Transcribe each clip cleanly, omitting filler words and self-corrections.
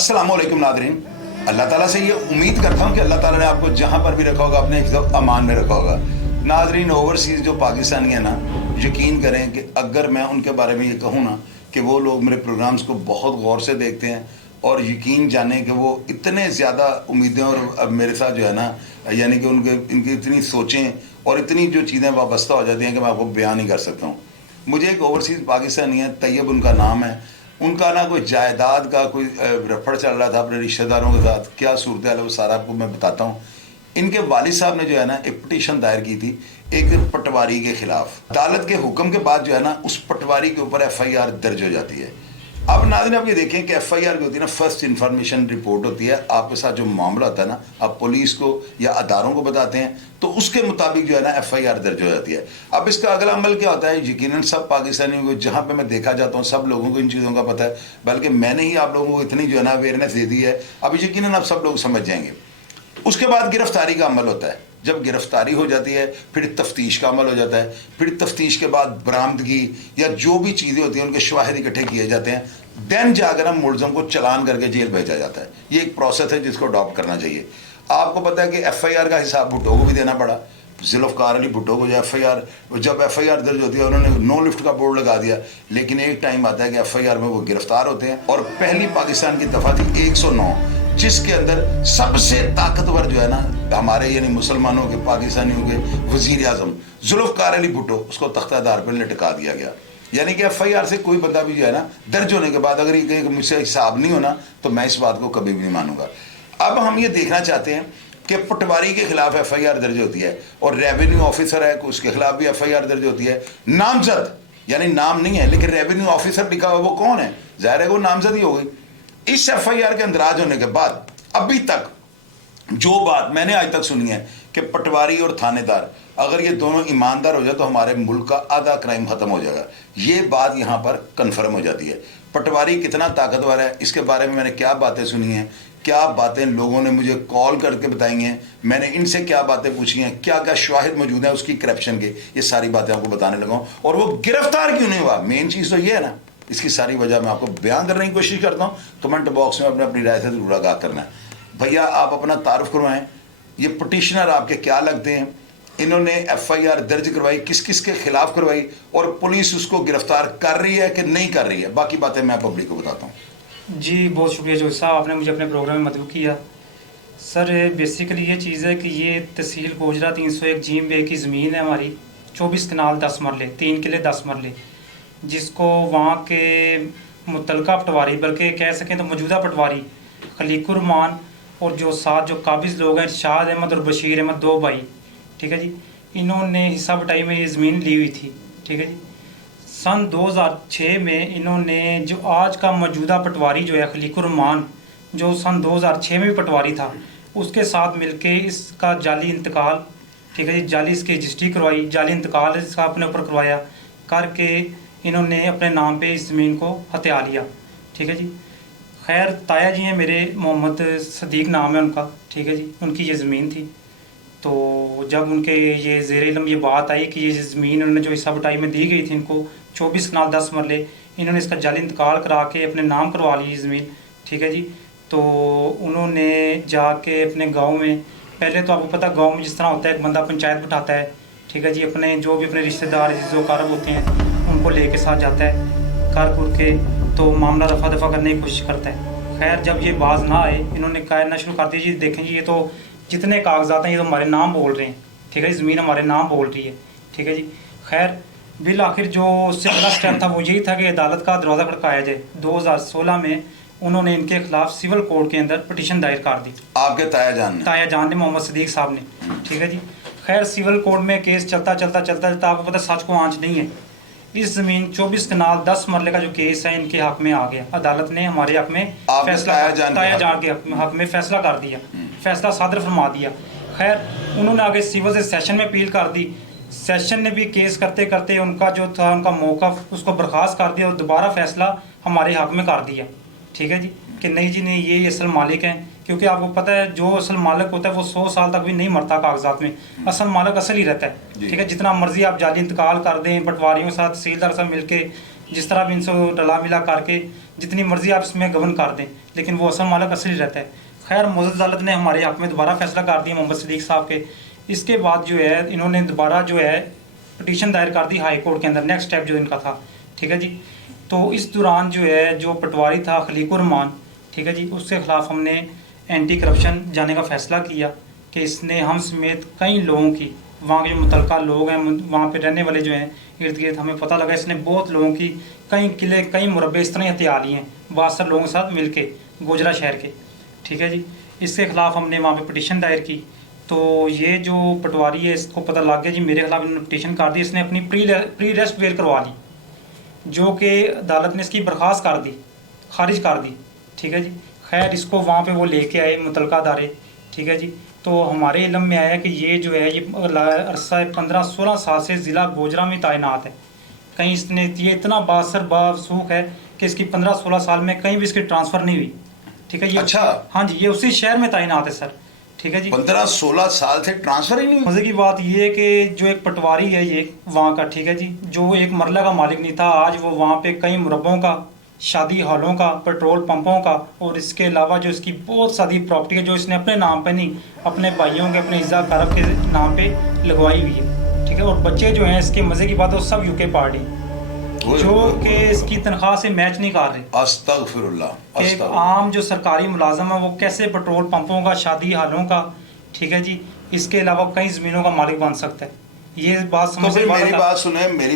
अस्सलामुअलैकुम नादरीन। अल्लाह ताला से ये उम्मीद करता हूँ कि अल्लाह ताला ने आपको जहाँ पर भी रखा होगा अपने हिफ्ज़ अमान में रखा होगा। नादरीन, ओवरसीज़ जो पाकिस्तानी है ना, यकीन करें कि अगर मैं उनके बारे में ये कहूँ ना कि वो लोग मेरे प्रोग्राम्स को बहुत गौर से देखते हैं और यकीन जाने कि वो इतने ज़्यादा उम्मीदें और अब मेरे साथ जो है ना, यानी कि इनकी इतनी सोचें और इतनी जो चीज़ें वाबस्ता हो जाती हैं कि मैं आपको बयान नहीं कर सकता हूँ। मुझे एक ओवरसीज़ पाकिस्तानी है, तैयब उनका नाम है। उनका ना कोई जायदाद का कोई रफड़ चल रहा था अपने रिश्तेदारों के साथ, क्या सूरत है वो सारा आपको मैं बताता हूँ। इनके वालिद साहब ने जो है ना एक पिटीशन दायर की थी एक पटवारी के खिलाफ। अदालत के हुक्म के बाद जो है ना उस पटवारी के ऊपर FIR दर्ज हो जाती है। अब नाज़रीन आप ये देखें कि FIR की होती है ना, फर्स्ट इंफॉर्मेशन रिपोर्ट होती है। आपके साथ जो मामला होता है ना, आप पुलिस को या अदारों को बताते हैं तो उसके मुताबिक जो है ना FIR दर्ज हो जाती है। अब इसका अगला अमल क्या होता है, यकीनन सब पाकिस्तानियों को जहाँ पे मैं देखा जाता हूँ सब लोगों को इन चीज़ों का पता है, बल्कि मैंने ही आप लोगों को इतनी जो है ना अवेयरनेस दे दी है, अब यकीनन आप सब लोग समझ जाएंगे। उसके बाद गिरफ्तारी का अमल होता है। जब गिरफ्तारी हो जाती है फिर तफ्तीश का अमल हो जाता है। फिर तफ्तीश के बाद बरामदगी या जो भी चीज़ें होती हैं उनके शवाहिद इकट्ठे किए जाते हैं, देन जाकर हम मुलज़म को चलान करके जेल भेजा जाता है। ये एक प्रोसेस है जिसको अडॉप्ट करना चाहिए। आपको पता है कि FIR का हिसाब भुट्टो को भी देना पड़ा। जुल्फ़िकार अली भुट्टो को जो जब FIR दर्ज होती है उन्होंने नो लिफ्ट का बोर्ड लगा दिया, लेकिन एक टाइम आता है कि FIR में वो गिरफ्तार होते हैं। और पहली पाकिस्तान की दफ़ा थी 109, जिसके अंदर सबसे ताकतवर जो है ना हमारे यानी मुसलमानों के, पाकिस्तानियों के वज़ीर आज़म जुल्फ़िकार अली भुट्टो, उसको तख्तादार पर लटका दिया गया। यानी कि FIR से कोई बंदा भी जो है ना दर्ज होने के बाद अगर ये मुझसे हिसाब नहीं होना तो मैं इस बात को कभी भी नहीं मानूंगा। अब हम ये देखना चाहते हैं कि पटवारी के खिलाफ FIR दर्ज होती है और रेवेन्यू ऑफिसर है उसके खिलाफ भी FIR दर्ज होती है। नामजद यानी नाम नहीं है लेकिन रेवेन्यू ऑफिसर लिखा हुआ, वो कौन है? जाहिर है वो नामजद ही हो गई। इस FIR के अंदराज होने के बाद अभी तक जो बात मैंने आज तक सुनी है कि पटवारी और थानेदार अगर ये दोनों ईमानदार हो जाए तो हमारे मुल्क का आधा क्राइम खत्म हो जाएगा। ये बात यहाँ पर कन्फर्म हो जाती है। पटवारी कितना ताकतवर है इसके बारे में मैंने क्या बातें सुनी हैं, क्या बातें लोगों ने मुझे कॉल करके बताई हैं, मैंने इनसे क्या बातें पूछी हैं, क्या क्या शवाहिद मौजूद है उसकी करप्शन के, ये सारी बातें आपको बताने लगा हूँ। और वो गिरफ्तार क्यों नहीं हुआ, मेन चीज़ तो ये है ना, इसकी सारी वजह मैं आपको बयान करने की कोशिश करता हूँ। कमेंट बॉक्स में अपने अपनी राय से जरूर आगाह करना है। भैया आप अपना तारुफ करवाएं, ये पिटिशनर आपके क्या लगते हैं, इन्होंने FIR दर्ज करवाई किस किस के खिलाफ करवाई और पुलिस उसको गिरफ्तार कर रही है कि नहीं कर रही है, बाकी बातें मैं पब्लिक को बताता हूँ। जी बहुत शुक्रिया जो साहब, आपने मुझे अपने प्रोग्राम में मदद किया। सर बेसिकली ये चीज़ है कि ये तहसील गोजरा 301 GMB की ज़मीन है हमारी, 24 कनाल 10 मरले, 3 किले 10 मरले, जिसको वहाँ के मुतलका पटवारी, बल्कि कह सकें तो मौजूदा पटवारी खलीकुर रहमान और जो साथ जो काबिज लोग हैं शाद अहमद और बशीर अहमद, 2 भाई, ठीक है जी, इन्होंने हिस्सा बटाई में ये ज़मीन ली हुई थी। ठीक है जी, सन 2006 में इन्होंने जो आज का मौजूदा पटवारी जो है खलीकुर रहमान, जो सन 2006 में भी पटवारी था, उसके साथ मिलके इसका जाली इंतकाल, ठीक है जी, जाली इसकी रजिस्ट्री करवाई, जाली इंतकाल इसका अपने ऊपर करवाया करके इन्होंने अपने नाम पे इस ज़मीन को हत्या लिया। ठीक है जी, खैर ताया जी हैं मेरे, मोहम्मद सदीक नाम है उनका, ठीक है जी, उनकी ये ज़मीन थी। तो जब उनके ये ज़ेर इल्म ये बात आई कि ये ज़मीन उन्होंने जो हिस्सा बटाई में दी गई थी इनको 24 कनाल 10 मरले, इन्होंने इसका जाली इंतकाल करा के अपने नाम करवा ली ज़मीन। ठीक है जी, तो उन्होंने जाके अपने गांव में, पहले तो आपको पता गांव में जिस तरह होता है एक बंदा पंचायत बिठाता है, ठीक है जी, अपने जो भी अपने रिश्तेदार जो कारब होते हैं उनको ले के साथ जाता है कर कुर के, तो मामला रफा दफा करने की कोशिश करता है। खैर जब ये बाज ना आए, इन्होंने कहना शुरू कर दिया जी देखें जी ये तो जितने कागजात हैं ये तो हमारे नाम बोल रहे हैं, ठीक है, ज़मीन हमारे नाम बोल रही है। ठीक है जी, खैर बिल आखिर जो उससे बड़ा स्टेप था वो यही था कि अदालत का दरवाज़ा खड़काया जाए। 2016 में उन्होंने इनके खिलाफ सिविल कोर्ट के अंदर पिटीशन दायर कर दी, आपके ताया जान ने मोहम्मद सदीक साहब ने। ठीक है जी, खैर सिविल कोर्ट में केस चलता आपको पता सच को आंच नहीं है। इस ज़मीन 24 कनाल 10 मरले का जो केस है इनके हक में आ गया, अदालत ने हमारे हक में फैसला, ताया जान के हक में फैसला कर दिया, फैसला सादर फरमा दिया। खैर उन्होंने आगे सिविल से सेशन में अपील कर दी, सेशन ने भी केस करते करते उनका जो था उनका मौक़िफ़ उसको बर्खास्त कर दिया और दोबारा फैसला हमारे हक में कर दिया। ठीक है जी, कि नहीं जी नहीं ये असल मालिक हैं, क्योंकि आपको पता है जो असल मालिक होता है वो 100 साल तक भी नहीं मरता कागजात में, असल मालिक असल ही रहता है। ठीक है, जितना मर्जी आप जाली इंतकाल कर दें, पटवारियों के साथ तहसीलदार साहब मिलके जिस तरह भी इनसे डला मिला करके जितनी मर्जी आप इसमें गबन कर दें, लेकिन वो असल मालिक असली रहता है। खैर मुअज़्ज़ज़ अदालत ने हमारे हक़ में दोबारा फैसला कर दिया मोहम्मद सिद्दीक़ साहब के। इसके बाद जो है इन्होंने दोबारा जो है पटिशन दायर कर दी हाई कोर्ट के अंदर, नेक्स्ट स्टेप जो इनका था, ठीक है जी। तो इस दौरान जो है जो पटवारी था खलीकुर रहमान, ठीक है जी, उसके ख़िलाफ़ हमने एंटी करप्शन जाने का फ़ैसला किया कि इसने हम समेत कई लोगों की, वहाँ के जो मुतलका लोग हैं, वहाँ पे रहने वाले जो हैं इर्द गिर्द, हमें पता लगा इसने बहुत लोगों की कई किले कई मुरब्बे इस तरह हत्या ली हैं 62 लोगों के साथ मिल के गोजरा शहर के, ठीक है जी। इसके ख़िलाफ़ हमने वहाँ पे पटिशन दायर की। तो ये जो पटवारी है इसको पता लग गया जी मेरे खिलाफ इन्होंने पटिशन कर दी, इसने अपनी प्री रेस्ट बेल करवा ली, जो कि अदालत ने इसकी बर्खास्त कर दी, खारिज कर दी, ठीक है जी। खैर इसको वहाँ पे वो लेके आए मुतलका अदारे, ठीक है जी। तो हमारे इल्म में आया कि ये जो है ये अरसा 15-16 साल से ज़िला गोजरा में तैनात है। कहीं इसने ये इतना बासर बासूख है कि इसकी 15-16 साल में कहीं भी इसकी ट्रांसफ़र नहीं हुई, ठीक है। ये अच्छा, हाँ जी, ये उसी शहर में तैनात है सर, ठीक है जी। 15-16 साल से ट्रांसफर ही नहीं हुआ। मज़े की बात ये है कि जो एक पटवारी है ये वहाँ का, ठीक है जी, जो एक मरला का मालिक नहीं था, आज वो वहाँ पे कई मुरब्बों का, शादी हॉलों का, पेट्रोल पंपों का और इसके अलावा जो इसकी बहुत सारी प्रॉपर्टी है जो इसने अपने नाम पे नहीं अपने भाइयों के, अपने इज़्ज़ा कारब के नाम पे लगवाई हुई है, ठीक है। और बच्चे जो हैं इसके मज़े की बात है वो सब यूके पार्टी जो कि इसकी तनख्वाह से मैच नहीं कर रहे। अस्तगफिरुल्लाह। एक आम जो सरकारी मुलाजम है वो कैसे पेट्रोल पंपों का, शादी हालों का, ठीक है जी, इसके अलावा कई ज़मीनों का मालिक बन सकता है। ये बात समझ तो मेरी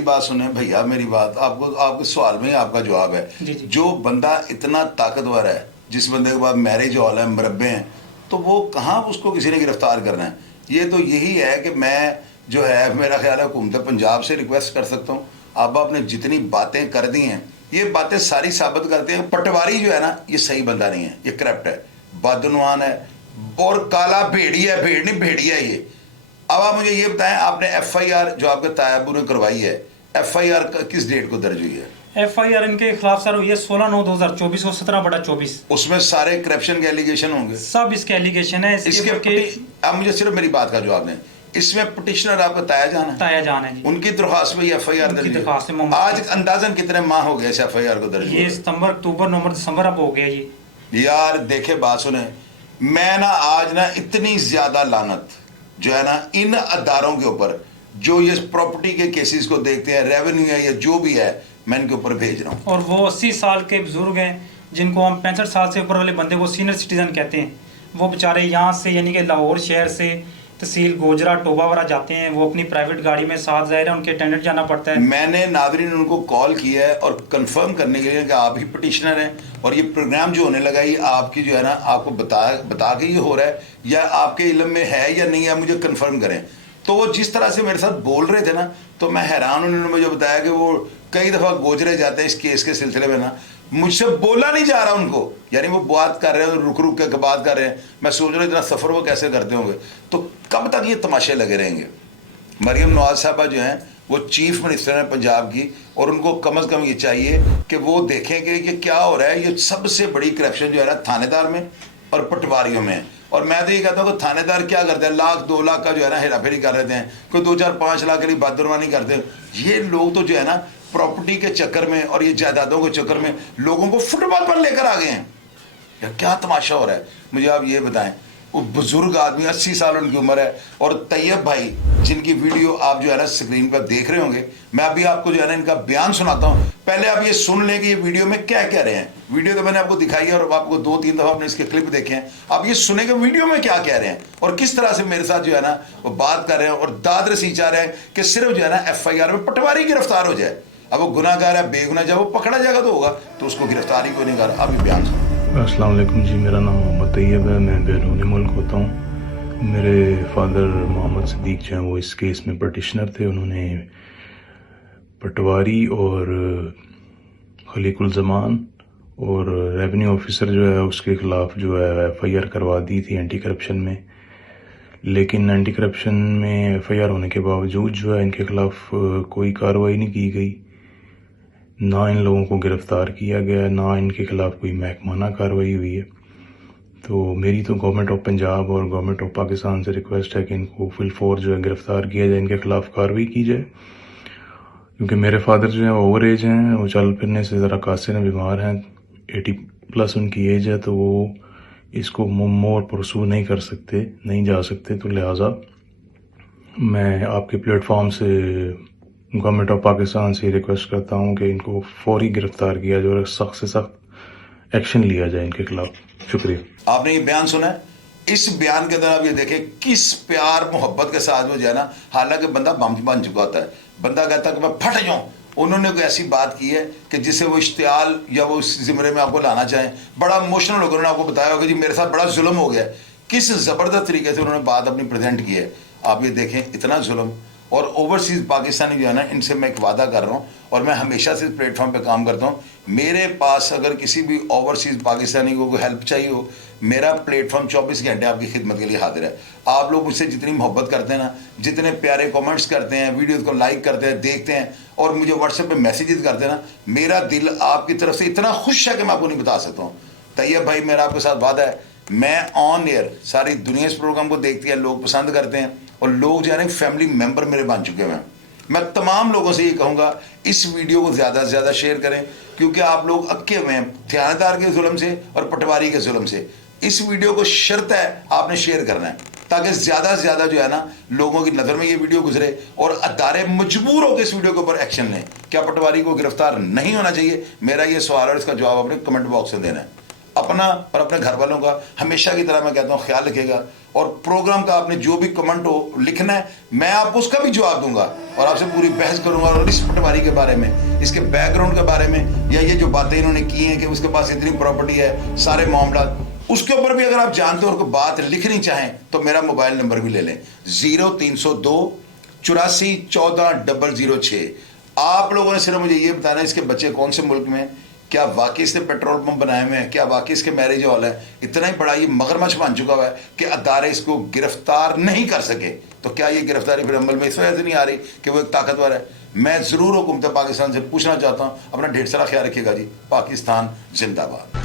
बात सुने भैया, मेरी बात आपको, आपके सवाल में आपका जवाब है। जी जी। जो बंदा इतना ताकतवर है, जिस बंदे के पास मैरिज हॉल है, मुरब्बे हैं, तो वो कहाँ उसको किसी ने गिरफ्तार करना है। ये तो यही है कि मैं जो है मेरा ख्याल है हुकूमत पंजाब से रिक्वेस्ट कर सकता हूँ, अब आपने जितनी बातें कर दी हैं ये बातें सारी साबित करते हैं पटवारी जो है ना ये सही बंदा नहीं है, ये करप्ट है, बदनवान है और काला भेड़िया है, भेड़ नहीं भेड़िया है ये। अब आप मुझे ये बताएं, आपने FIR जो आपके तायाबू ने करवाई है, FIR किस डेट को दर्ज हुई है? FIR इनके खिलाफ सर हुई है 16/9/2024 और 17/24। उसमें सारे करप्शन के एलिगेशन होंगे, सब इसके एलिगेशन है। अब मुझे सिर्फ मेरी बात का जवाब दें, इसमें पिटिशनर आपका ताया जान है जी। उनकी दरख्वास्त में FIR दर्ज है। आज अंदाजन कितने माह हो गए इस FIR को दर्ज? ये सितंबर, अक्टूबर, नवंबर, दिसंबर अब हो गया जी। यार देखे, बात सुने, मैं ना आज ना इतनी ज्यादा लानत जो है ना इन अदारों के ऊपर जो ये प्रॉपर्टी के केसेस को देखते हैं, रेवेन्यू है या जो भी है, मैं इनके ऊपर भेज रहा हूँ। और वो 80 साल के बुजुर्ग हैं जिनको हम 65 साल से ऊपर वाले बंदे को सीनियर सिटीजन कहते हैं, वो बेचारे यहाँ से यानी कि लाहौर शहर से तहसील गोजरा टोबा वगैरह जाते हैं, वो अपनी प्राइवेट गाड़ी में साथ ज़ाहिर है उनके अटेंडेंट जाना पड़ता है। मैंने नादरीन उनको कॉल किया है और कंफर्म करने के लिए कि आप ही पिटिशनर हैं और ये प्रोग्राम जो होने लगा ये आपकी जो है ना आपको बता के ये हो रहा है या आपके इल्म में है या नहीं है, मुझे कंफर्म करें। तो वो जिस तरह से मेरे साथ बोल रहे थे ना तो मैं हैरान, उन्होंने मुझे बताया कि वो कई दफ़ा गोजरे जाते हैं इस केस के सिलसिले में ना, मुझसे बोला नहीं जा रहा उनको, यानी वो बात कर रहे हैं रुक रुक के बात कर रहे हैं। मैं सोच रहा हूँ इतना सफ़र वो कैसे करते होंगे, तो कब तक ये तमाशे लगे रहेंगे। मरियम नवाज साहबा जो हैं वो चीफ मिनिस्टर हैं पंजाब की, और उनको कम अज़ कम ये चाहिए कि वो देखें कि ये क्या हो रहा है। ये सबसे बड़ी करप्शन जो है ना थानेदार में और पटवारियों में। और मैं तो ये कहता हूँ कि थानेदार क्या करते हैं, 1-2 लाख का जो है ना हेरा फेरी कर रहे हैं, कोई 2-4-5 लाख के लिए बदरवानी करते हैं। ये लोग तो जो है ना प्रॉपर्टी के चक्कर में और ये जायदादों के चक्कर में लोगों को फुटपाथ पर लेकर आ गए हैं। यार क्या तमाशा हो रहा है, मुझे आप ये बताएं। वो बुजुर्ग आदमी 80 साल उनकी उम्र है, और तैयब भाई जिनकी वीडियो आप जो है ना स्क्रीन पर देख रहे होंगे, मैं अभी आपको जो है ना इनका बयान सुनाता हूँ। पहले आप ये सुन लें कि ये वीडियो में क्या कह रहे हैं। वीडियो तो मैंने आपको दिखाई है और आपको 2-3 दफ़ा आपने इसके क्लिप देखे हैं। आप ये सुने कि वीडियो में क्या कह रहे हैं और किस तरह से मेरे साथ जो है ना वो बात कर रहे हैं और दाद रसी चाह रहे हैं कि सिर्फ जो है ना FIR में पटवारी गिरफ्तार हो जाए। अब वो गुनाहगार है, बेगुनाह, जब वो पकड़ा जाएगा तो होगा, तो उसको गिरफ्तारी क्यों नहीं कर। अभी बयान सुनो। अस्सलाम वालेकुम जी, मेरा नाम मोहम्मद तैयब है, मैं बैरूनी मुल्क होता हूँ। मेरे फादर मोहम्मद सिद्दीक जो हैं वो इस केस में पटिशनर थे। उन्होंने पटवारी और खलीकुल ज़मान और रेवेन्यू ऑफिसर जो है उसके ख़िलाफ़ जो है FIR करवा दी थी एंटी करप्शन में। लेकिन एंटी करप्शन में FIR होने के बावजूद जो है इनके ख़िलाफ़ कोई कार्रवाई नहीं की गई, ना इन लोगों को गिरफ़्तार किया गया, ना इनके ख़िलाफ़ कोई महकमाना कार्रवाई हुई है। तो मेरी तो गवर्नमेंट ऑफ पंजाब और गवर्नमेंट ऑफ पाकिस्तान से रिक्वेस्ट है कि इनको फुल फोर्स जो है गिरफ़्तार किया जाए, इनके ख़िलाफ़ कार्रवाई की जाए। क्योंकि मेरे फादर जो है ओवर एज हैं, वो चल फिरने से ज़रा कासिर हैं, बीमार हैं, 80+ उनकी एज है, तो वो इसको मोर परसू नहीं कर सकते, नहीं जा सकते। तो लिहाजा मैं आपके प्लेटफॉर्म से गवर्नमेंट ऑफ पाकिस्तान से रिक्वेस्ट करता हूँ कि इनको फौरी गिरफ्तार किया जाए और सख्त से सख्त एक्शन लिया जाए इनके खिलाफ। शुक्रिया। आपने ये बयान सुना है, इस बयान के अंदर आप ये देखें किस प्यार मोहब्बत के साथ वो जो है ना, हालांकि बंदा बम बन चुका होता है, बंदा कहता है कि मैं फट जाऊं, उन्होंने कोई ऐसी बात की है कि जिससे वो इश्तियाल या वो इस जिम्मे में आपको लाना चाहें। बड़ा इमोशनल होकर उन्होंने आपको बताया होगा जी मेरे साथ बड़ा जुल्म हो गया, किस ज़बरदस्त तरीके से उन्होंने बात अपनी प्रेजेंट की है। आप ये देखें इतना जुल्म। और ओवरसीज़ पाकिस्तानी जो है ना, इनसे मैं एक वादा कर रहा हूँ और मैं हमेशा से इस प्लेटफॉर्म पे काम करता हूँ, मेरे पास अगर किसी भी ओवरसीज़ पाकिस्तानी को कोई हेल्प चाहिए हो, मेरा प्लेटफॉर्म 24 घंटे आपकी खिदमत के लिए हाजिर है। आप लोग मुझसे जितनी मोहब्बत करते हैं ना, जितने प्यारे कमेंट्स करते हैं, वीडियोस को लाइक करते हैं, देखते हैं और मुझे व्हाट्सएप पे मैसेजेस करते हैं ना, मेरा दिल आपकी तरफ से इतना खुश है कि मैं आपको नहीं बता सकता हूँ। तैयब भाई, मेरा आपके साथ वादा है, मैं ऑन एयर, सारी दुनिया इस प्रोग्राम को देखती है, लोग पसंद करते हैं और लोग जो है ना फैमिली मेम्बर मेरे बन चुके हैं। मैं तमाम लोगों से ये कहूँगा इस वीडियो को ज़्यादा से ज़्यादा शेयर करें, क्योंकि आप लोग अक्के हुए हैं थियानदार के जुल्म से और पटवारी के जुल्म से। इस वीडियो को शर्त है आपने शेयर करना है, ताकि ज़्यादा से ज़्यादा जो है ना लोगों की नज़र में ये वीडियो गुजरे और अदारे मजबूर होकर इस वीडियो के ऊपर एक्शन लें। क्या पटवारी को गिरफ्तार नहीं होना चाहिए? मेरा ये सवाल और इसका जवाब अपने कमेंट बॉक्स में देना है। अपना और अपने घर वालों का हमेशा की तरह मैं कहता हूँ ख्याल रखिएगा, और प्रोग्राम का आपने जो भी कमेंट हो लिखना है, मैं आपको उसका भी जवाब दूंगा और आपसे पूरी बहस करूंगा। और इस पटवारी के बारे में, इसके बैकग्राउंड के बारे में, या ये जो बातें इन्होंने की हैं कि उसके पास इतनी प्रॉपर्टी है, सारे मामला, उसके ऊपर भी अगर आप जानते हो और कोई बात लिखनी चाहें तो मेरा मोबाइल नंबर भी ले लें, 0302 84 14 006। आप लोगों ने सिर्फ मुझे ये बताना है इसके बच्चे कौन से मुल्क में, क्या वाकई इसने पेट्रोल पंप बनाए हुए हैं, क्या वाकई इसके मैरिज हॉल है। इतना ही बड़ा ये मगरमच्छ बन चुका हुआ है कि अदारे इसको गिरफ्तार नहीं कर सके। तो क्या ये गिरफ्तारी फिर अमल में इस वजह से नहीं आ रही कि वो एक ताकतवर है? मैं ज़रूर हुकूमत पाकिस्तान से पूछना चाहता हूँ, अपना ढेर सारा ख्याल रखिएगा जी। पाकिस्तान जिंदाबाद।